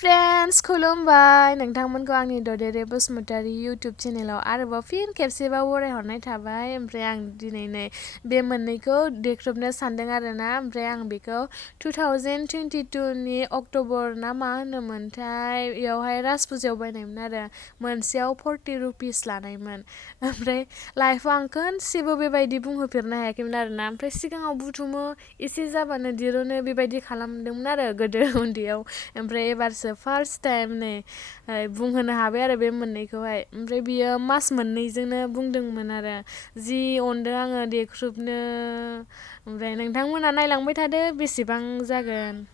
Friends खुलुमबाय नोंथांमोनखौ आंनि ददेरे बसुमतारी यूट्यूब चेनेलाव आरोबाव फिन खेबसेबाव बरायहरनाय थाबाय। ओमफ्राय आं दिनै नै बे मोननैखौ देख्रुबनो सानदों आरोना। ओमफ्राय आं बेखौ 2022 नि अक्ट'बर ना मा होनोमोनथाय बेयावहाय राज फुजायाव बायनायमोन आरो मोनसेयाव 40 रुपिस लानायमोन। ओमफ्राय लाइफआव आं खनसेबो बेबायदि बुंहोफेरनो हायाखैमोन आरोना। ओमफ्राय सिगाङाव बुथुमो एसे जाबानो दिरुनो बेबायदि खालामदोंमोन आरो गोदो उन्दैयाव। ओमफ्राय एबारसो फार्स्ट टाइम नै बुंहोनो हाबाय आरो बे मोननैखौहाय। ओमफ्राय बियो मास मोननैजोंनो बुंदोंमोन आरो जि अनदों आङो देख्रुबनो। ओमफ्राय नोंथांमोना नायलांबाय थादो बेसेबां जागोन।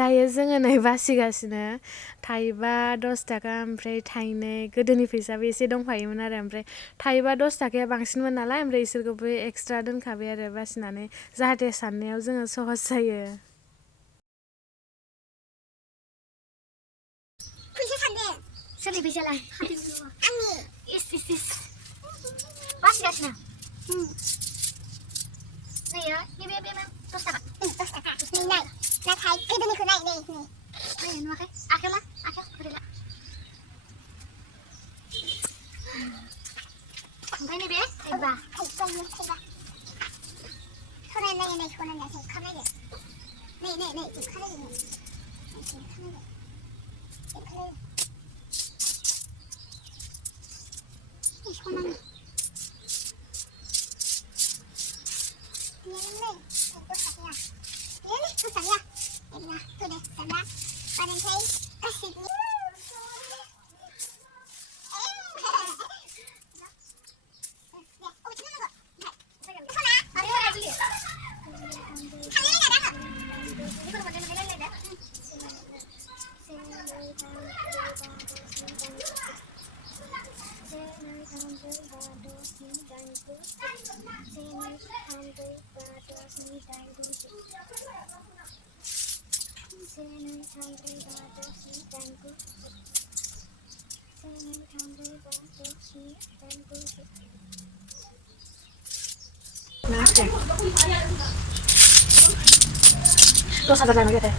दायो जोङो नै बासिगासिनो थाइबा 10 थाखा ओमफ्राय थाइनै गोदोनि फैसाबो एसे दंफायोमोन आरो ओमफ्राय थाइबा 10 थाखाया बांसिनमोन नालाय ओमफ्राय इसोरखौबो एक्सट्रा दोनखाबाय आरो बासिनानै जाहाथे साननायाव जोङो सहस जायो। फैसा सानदों सोरनि फैसालाय आंनि इस बासिगासिनो नैयो बे 10 थाखा 10 थाखा नै नाय नाथाय गोदोनिखौ नाय नै नुवाखै आखायाव होदेला ओमफ्राय नैबे थाइबा सनाय नाय सनाय जोबखानायदो नै जोबखानायदो सनाय Nah, oke. Terus ada lagi teh.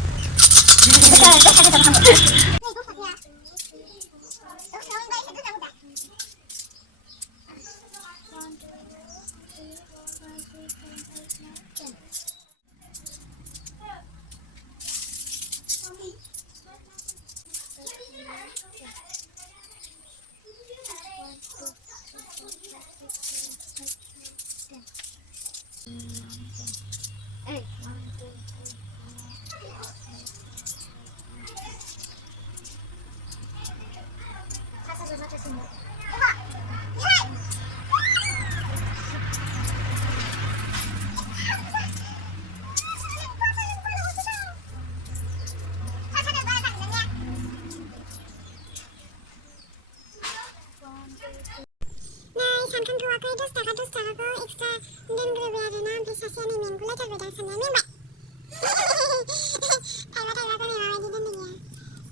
Nei, samkan tuh aku itu setakat ekstra dan berbeda dengan aplikasi yang main gula terbeda sama yang mbak. Tayo aku nih mama di dan ya.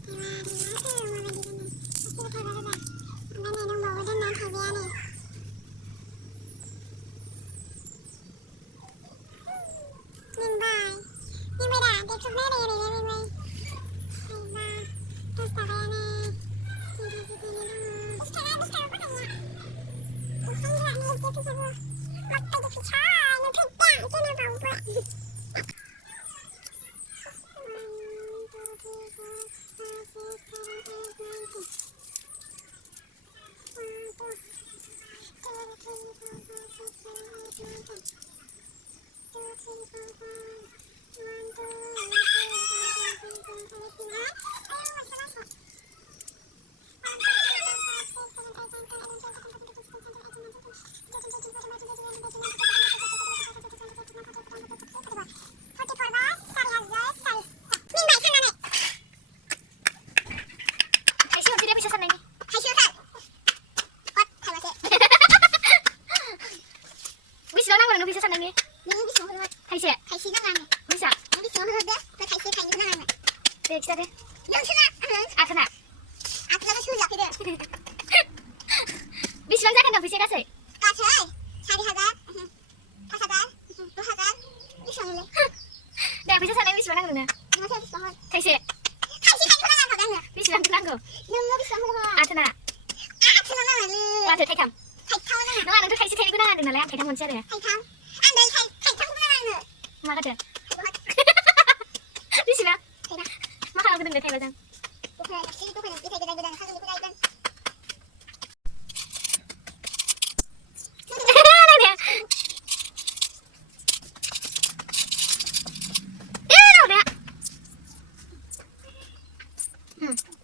Tayo tuh mama di dan. Pasti tayo ba. Ang nih nung bawa dan nang tayo nih. Ning bay dah, desok na rin ning bay. Ay ba, terus tayo nih. Kita deh. Yang sana. Aku lagi sudah tidak. Bisa kan dong bisa kasih. Kasih. Cari hagar. Hagar. Hagar. Bisa mulai. Dah bisa sana bisa mana guna. Masih bisa banget. Kasih. Kasih kan kurang apa kan? Bisa tenang go. Nunggu bisa mulai. Atena. Atena lu. Waduh thaitam. Thaitam na. Nong anu tuh kasih thai guna dengan lah thaitam moncer ya. Thaitam. Andai thaitam guna lu. Maka deh. Bisa lah. Maka aku dengar thai badang. Bukan, sini tuh kan kita gedang-gedang satu itu kan. Hmm.